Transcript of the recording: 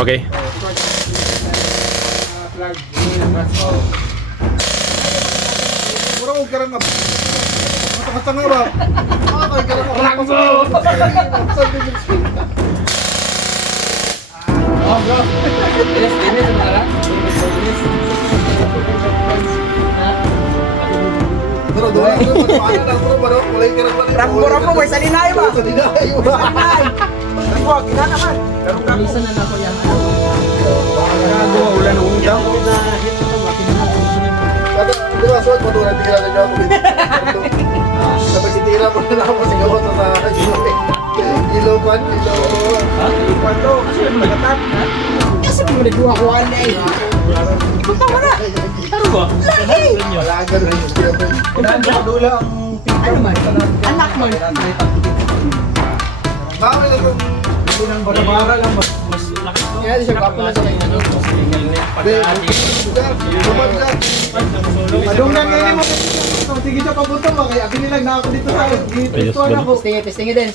Okay. Mura ko karang nga. Mata-mata nga ba? Ay, karang nga. Langso! Oh, bro. Tinis sa mga lang. Pero doon lang bro, paano lang bro, bro? Kulay karang ba? Rambo, may salinay ba? Salinay ba? Rambo, gina naman. Pero kamisan na ako yan. Gago, wala na utang. Kada, di ba, suot mo doon, tira na niya ako. Kapag itira mo na lang ako sa gawa sa Ilopan, Ilopan. Ha? Ilupan to. Kasi yung magatap, ha? Kasi mo nagduwa ko ano eh. Punta mo na. Ano ba? Lagi! Wala ka rin. Kailangan ko dula ang ano man? Anak mo. Bawal na kung Unang barabara lang mas laki to. kaya di siya kapo na sa kanya. Adong na ngayon mo. Sige siya papunta mo. Kaya akin nilang na ako dito sa. Dito na ako. Testing din.